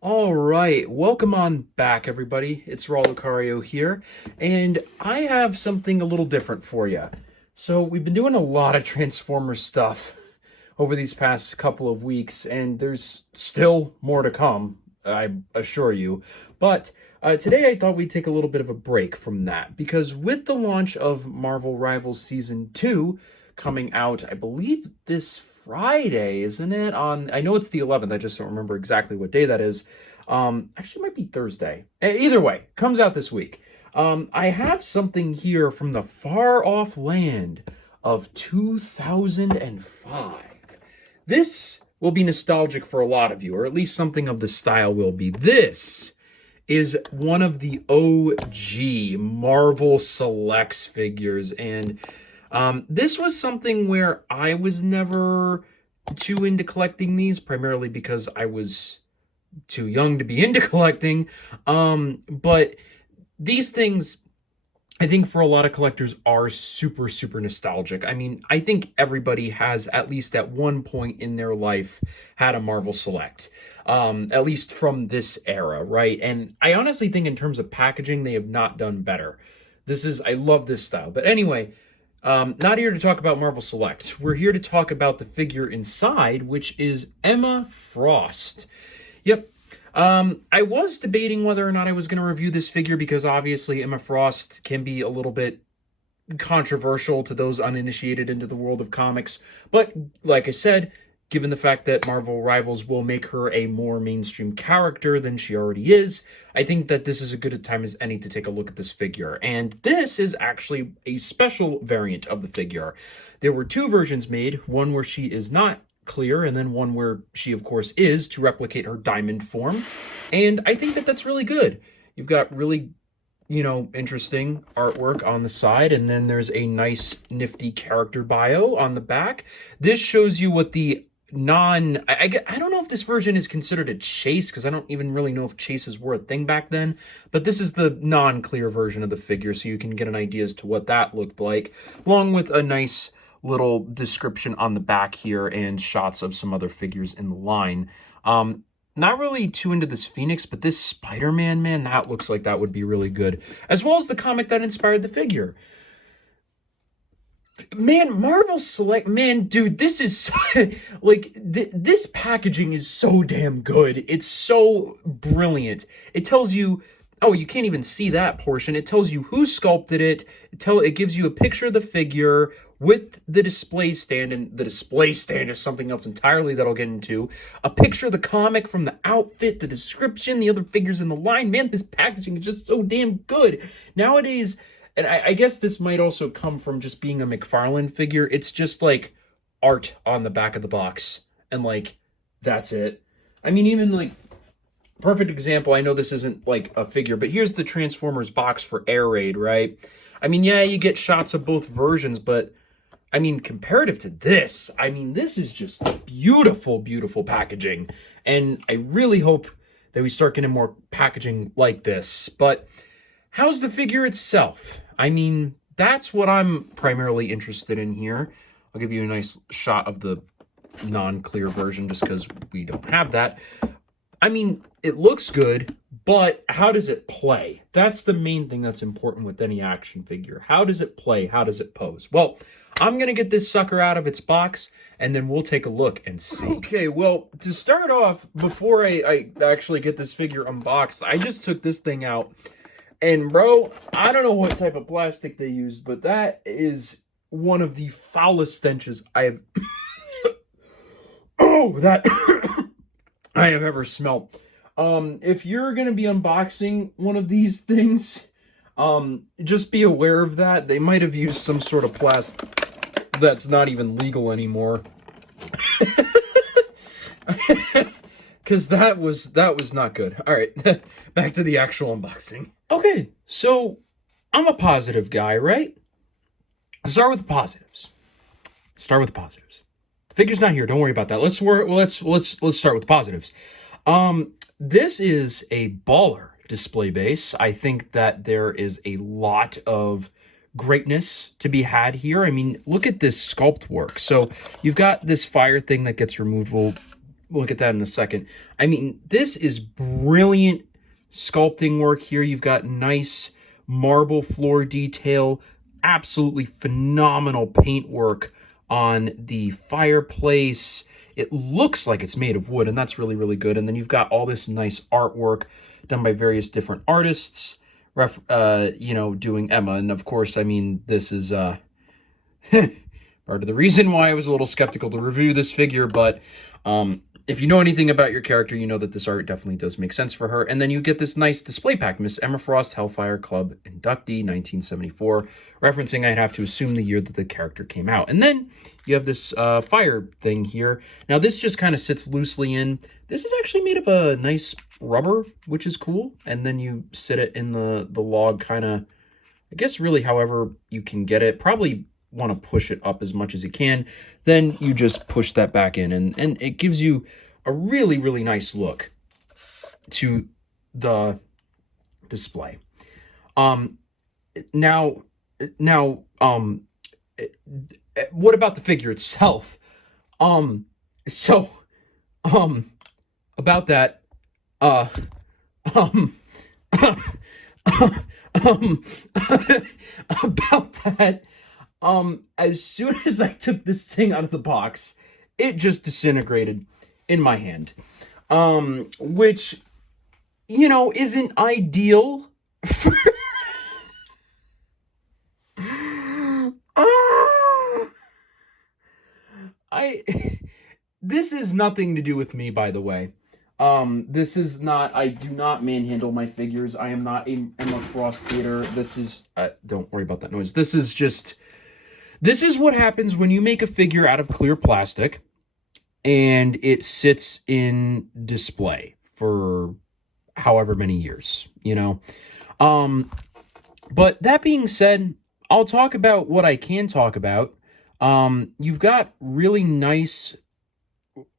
All right, welcome on back, everybody. It's Raul Lucario here, and I have something a little different for you. So we've been doing a lot of Transformers stuff over these past couple of weeks, and there's still more to come, I assure you. But today I thought we'd take a little bit of a break from that, because with the launch of Marvel Rivals Season 2 coming out, I believe this Friday, isn't it? I know it's the 11th. I just don't remember exactly what day that is. Actually, it might be Thursday. Either way, comes out this week. I have something here from the far off land of 2005. This will be nostalgic for a lot of you, or at least something of the style will be. This is one of the OG Marvel Selects figures, and this was something where I was never too into collecting these, primarily because I was too young to be into collecting. But these things, I think for a lot of collectors, are super, super nostalgic. I mean, I think everybody has, at least at one point in their life, had a Marvel Select, at least from this era, right? And I honestly think in terms of packaging, they have not done better. I love this style. But anyway, not here to talk about Marvel Select. We're here to talk about the figure inside, which is Emma Frost. Yep. I was debating whether or not I was going to review this figure because obviously Emma Frost can be a little bit controversial to those uninitiated into the world of comics. But like I said, given the fact that Marvel Rivals will make her a more mainstream character than she already is, I think that this is as good a time as any to take a look at this figure. And this is actually a special variant of the figure. There were two versions made, one where she is not clear, and then one where she, of course, is, to replicate her diamond form. And I think that that's really good. You've got really, interesting artwork on the side, and then there's a nice, nifty character bio on the back. This shows you what the I don't know if this version is considered a chase, because I don't even really know if chases were a thing back then, but this is the non-clear version of the figure, so you can get an idea as to what that looked like, along with a nice little description on the back here and shots of some other figures in the line. Not really too into this Phoenix, but this Spider-Man, man, that looks like that would be really good, as well as the comic that inspired the figure. Man, Marvel Select, man, dude, this is like this packaging is so damn good. It's so brilliant. It tells you, oh, you can't even see that portion. It tells you who sculpted it. It gives you a picture of the figure with the display stand, and the display stand is something else entirely that I'll get into. A picture of the comic from the outfit, the description, the other figures in the line. Man, this packaging is just so damn good. Nowadays, and I guess this might also come from just being a McFarlane figure, it's just like art on the back of the box, and like, that's it. I mean, even like, perfect example, I know this isn't like a figure, but here's the Transformers box for Air Raid, right? I mean, yeah, you get shots of both versions, but I mean, comparative to this, I mean, this is just beautiful, beautiful packaging. And I really hope that we start getting more packaging like this. But how's the figure itself? I mean, that's what I'm primarily interested in here. I'll give you a nice shot of the non-clear version just because we don't have that. I mean, it looks good, but how does it play? That's the main thing that's important with any action figure. How does it play? How does it pose? Well, I'm going to get this sucker out of its box, and then we'll take a look and see. Okay, well, to start off, before I actually get this figure unboxed, I just took this thing out. And, bro, I don't know what type of plastic they used, but that is one of the foulest stenches I have... that I have ever smelled. If you're going to be unboxing one of these things, just be aware of that. They might have used some sort of plastic that's not even legal anymore. Because that was not good. All right, back to the actual unboxing. Okay, so I'm a positive guy, right? Start with the positives. The figure's not here. Don't worry about that. Let's start with the positives. This is a baller display base. I think that there is a lot of greatness to be had here. I mean, look at this sculpt work. So you've got this fire thing that gets removable look at that in a second. I mean, this is brilliant sculpting work here. You've got nice marble floor detail, absolutely phenomenal paint work on the fireplace. It looks like it's made of wood, and that's really, really good. And then you've got all this nice artwork done by various different artists, doing Emma. And of course, I mean, this is part of the reason why I was a little skeptical to review this figure, but if you know anything about your character, you know that this art definitely does make sense for her. And then you get this nice display pack, Miss Emma Frost, Hellfire Club inductee, 1974, referencing, I'd have to assume, the year that the character came out. And then you have this fire thing here. Now, this just kind of sits loosely in. This is actually made of a nice rubber, which is cool. And then you sit it in the log kind of, I guess, really however you can get it. Probably want to push it up as much as you can. Then you just push that back in, and it gives you a really, really nice look to the display. Now, what about the figure itself? About that, about that, as soon as I took this thing out of the box, it just disintegrated in my hand, which, isn't ideal for this is nothing to do with me, by the way. This is not, I do not manhandle my figures. I am not a Emma Frost hater. This is, don't worry about that noise. This is what happens when you make a figure out of clear plastic and it sits in display for however many years, But that being said, I'll talk about what I can talk about. You've got really nice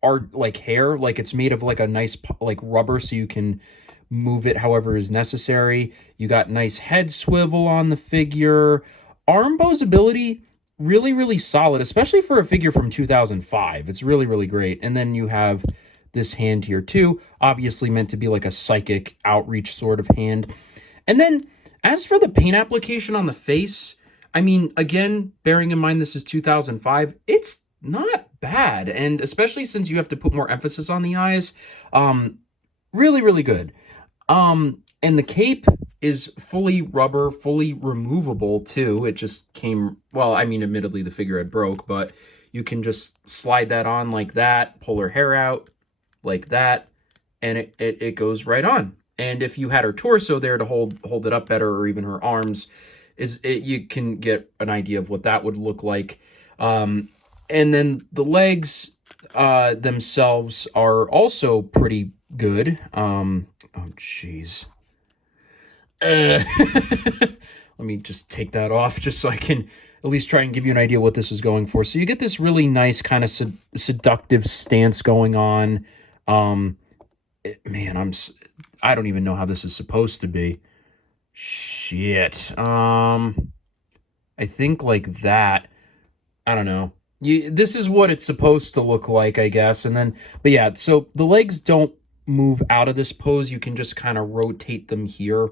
art, like hair, like it's made of like a nice like rubber, so you can move it however is necessary. You got nice head swivel on the figure. Arm posability, really, really solid, especially for a figure from 2005. It's really, really great. And then you have this hand here too, obviously meant to be like a psychic outreach sort of hand. And then as for the paint application on the face, I mean, again, bearing in mind this is 2005, it's not bad. And especially since you have to put more emphasis on the eyes, really, really good. And the cape is fully rubber, fully removable too. It just came, well, I mean, admittedly the figurehead broke, but you can just slide that on like that, pull her hair out like that, and it goes right on. And if you had her torso there to hold it up better, or even her arms, you can get an idea of what that would look like. And then the legs themselves are also pretty good. Oh, jeez. Let me just take that off just so I can at least try and give you an idea what this is going for. So you get this really nice kind of seductive stance going on. Man, I don't even know how this is supposed to be. Shit. I think like that. I don't know. This is what it's supposed to look like, I guess. And then, but yeah, so the legs don't move out of this pose. You can just kind of rotate them here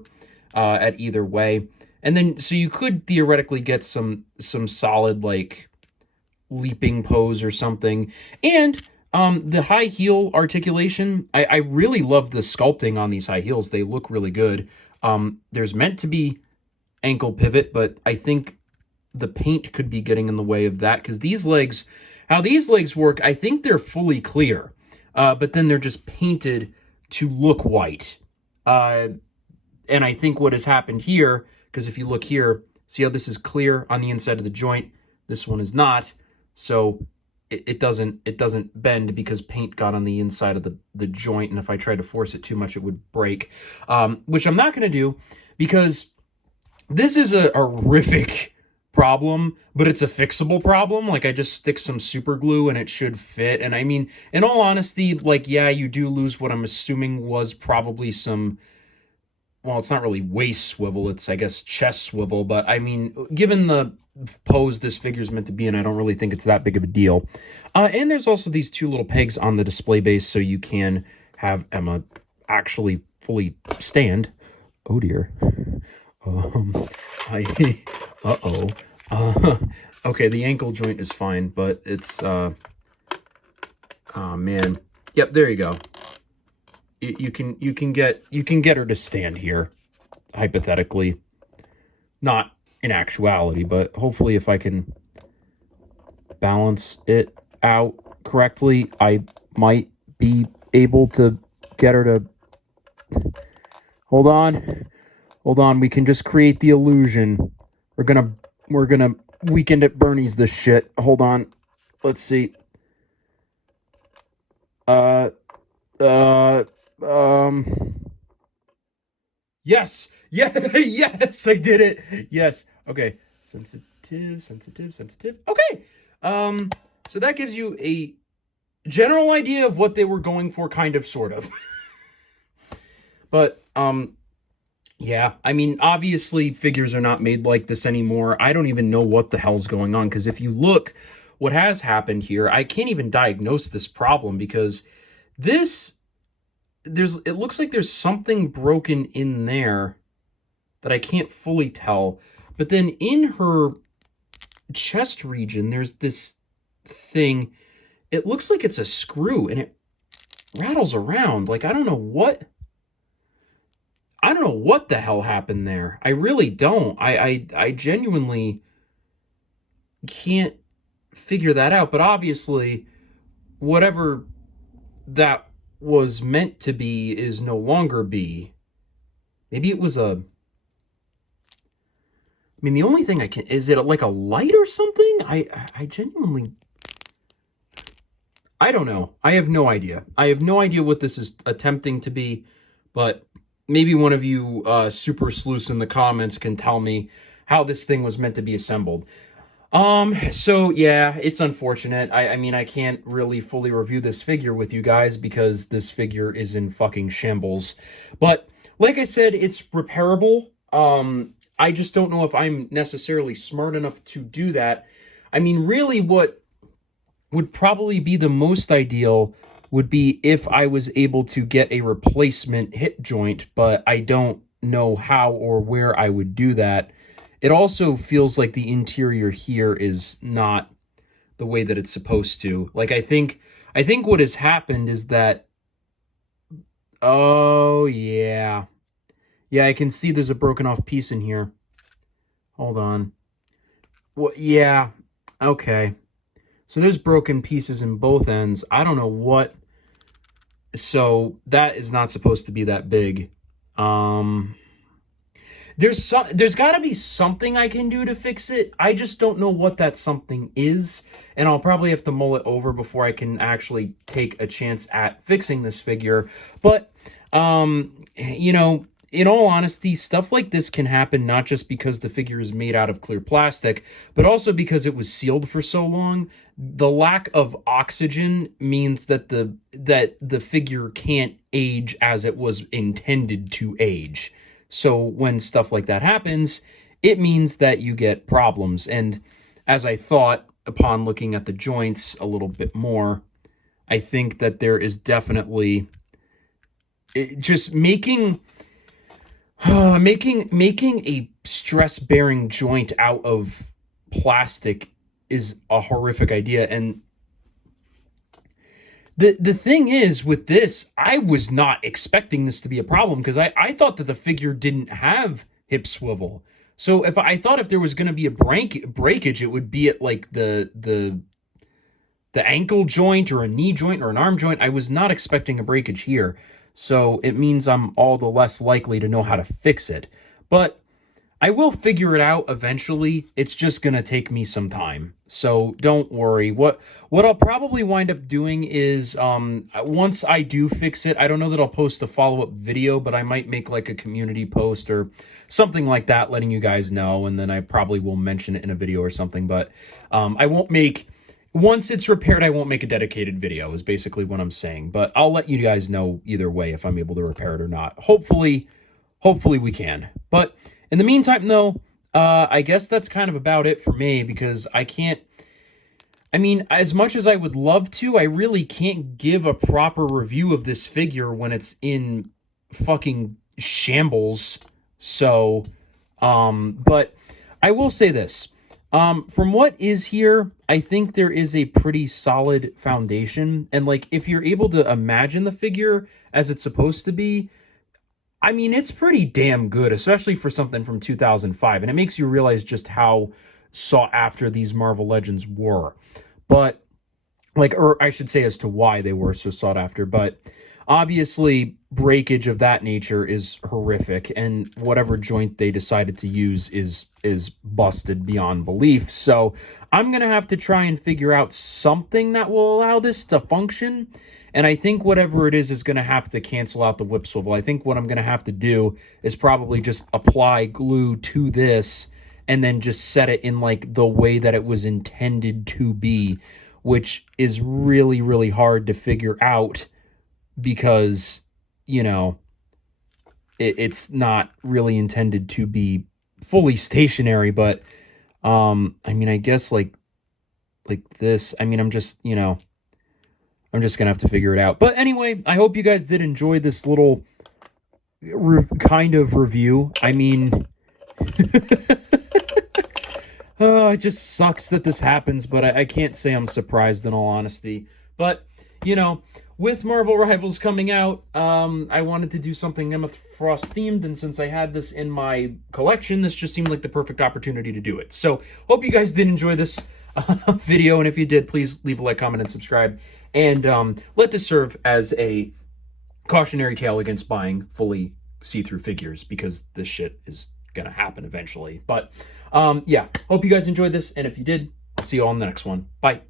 at either way. And then, so you could theoretically get some solid, like, leaping pose or something. And the high heel articulation, I really love the sculpting on these high heels. They look really good. There's meant to be ankle pivot, but I think the paint could be getting in the way of that, because these legs, how these legs work, I think they're fully clear, but then they're just painted to look white. And I think what has happened here, because if you look here, see how this is clear on the inside of the joint, this one is not, so it doesn't bend because paint got on the inside of the joint, and if I tried to force it too much, it would break, which I'm not going to do, because this is a horrific problem, but it's a fixable problem. Like, I just stick some super glue and it should fit. And I mean, in all honesty, like, yeah, you do lose what I'm assuming was probably some well, it's not really waist swivel, it's, I guess, chest swivel, but I mean, given the pose this figure is meant to be in, I don't really think it's that big of a deal. And there's also these two little pegs on the display base, so you can have Emma actually fully stand. Oh dear. Okay, the ankle joint is fine, but it's, oh man. Yep, there you go. You can get her to stand here, hypothetically. Not in actuality, but hopefully if I can balance it out correctly, I might be able to get her to... Hold on, we can just create the illusion. We're gonna Weekend at Bernie's this shit. Hold on. Let's see. Yes. Yeah, yes, I did it. Yes. Okay. Sensitive. Okay. So that gives you a general idea of what they were going for, kind of, sort of. But, yeah, I mean, obviously figures are not made like this anymore. I don't even know what the hell's going on, because if you look what has happened here, I can't even diagnose this problem, because it looks like there's something broken in there that I can't fully tell. But then in her chest region, there's this thing. It looks like it's a screw, and it rattles around. Like, I don't know what the hell happened there. I really don't. I genuinely can't figure that out. But obviously, whatever that was meant to be is no longer be. Maybe it was a... I mean, the only thing I can... Is it like a light or something? I genuinely... I don't know. I have no idea. I have no idea what this is attempting to be, but maybe one of you super sleuths in the comments can tell me how this thing was meant to be assembled. So yeah, it's unfortunate. I mean, I can't really fully review this figure with you guys because this figure is in fucking shambles. But like I said, it's repairable. I just don't know if I'm necessarily smart enough to do that. I mean, really what would probably be the most ideal would be if I was able to get a replacement hip joint, but I don't know how or where I would do that. It also feels like the interior here is not the way that it's supposed to. Like, I think what has happened is that... Oh, yeah. Yeah, I can see there's a broken off piece in here. Hold on. Well, yeah. Okay. So there's broken pieces in both ends. I don't know what... So that is not supposed to be that big. There's got to be something I can do to fix it. I just don't know what that something is. And I'll probably have to mull it over before I can actually take a chance at fixing this figure. But, you know, in all honesty, stuff like this can happen not just because the figure is made out of clear plastic, but also because it was sealed for so long. The lack of oxygen means that the figure can't age as it was intended to age. So when stuff like that happens, it means that you get problems. And as I thought, upon looking at the joints a little bit more, I think that there is definitely just making a stress-bearing joint out of plastic is a horrific idea. And the thing is, with this, I was not expecting this to be a problem, because I thought that the figure didn't have hip swivel. So I thought if there was going to be a breakage, it would be at like the ankle joint or a knee joint or an arm joint. I was not expecting a breakage here. So it means I'm all the less likely to know how to fix it. But I will figure it out eventually. It's just going to take me some time. So don't worry. What I'll probably wind up doing is, once I do fix it, I don't know that I'll post a follow-up video, but I might make like a community post or something like that, letting you guys know. And then I probably will mention it in a video or something. But I won't make... Once it's repaired, I won't make a dedicated video, is basically what I'm saying. But I'll let you guys know either way if I'm able to repair it or not. Hopefully hopefully we can. But in the meantime, though, I guess that's kind of about it for me, because I can't. I mean, as much as I would love to, I really can't give a proper review of this figure when it's in fucking shambles. So, but I will say this. From what is here, I think there is a pretty solid foundation. And, like, if you're able to imagine the figure as it's supposed to be, I mean, it's pretty damn good, especially for something from 2005. And it makes you realize just how sought after these Marvel Legends were. But, like, or I should say as to why they were so sought after. But obviously, breakage of that nature is horrific, and whatever joint they decided to use is busted beyond belief. So I'm gonna have to try and figure out something that will allow this to function. And I think whatever it is going to have to cancel out the whip swivel. I think what I'm going to have to do is probably just apply glue to this and then just set it in, like, the way that it was intended to be, which is really, really hard to figure out because, you know, it's not really intended to be fully stationary. But, I mean, I guess like this, I mean, I'm just going to have to figure it out. But anyway, I hope you guys did enjoy this little kind of review. I mean, it just sucks that this happens, but I can't say I'm surprised, in all honesty. But, you know, with Marvel Rivals coming out, I wanted to do something Emma Frost themed, and since I had this in my collection, this just seemed like the perfect opportunity to do it. So, hope you guys did enjoy this video, and if you did, please leave a like, comment, and subscribe. And let this serve as a cautionary tale against buying fully see-through figures, because this shit is gonna happen eventually. But yeah, hope you guys enjoyed this, and if you did, see you all in the next one. Bye.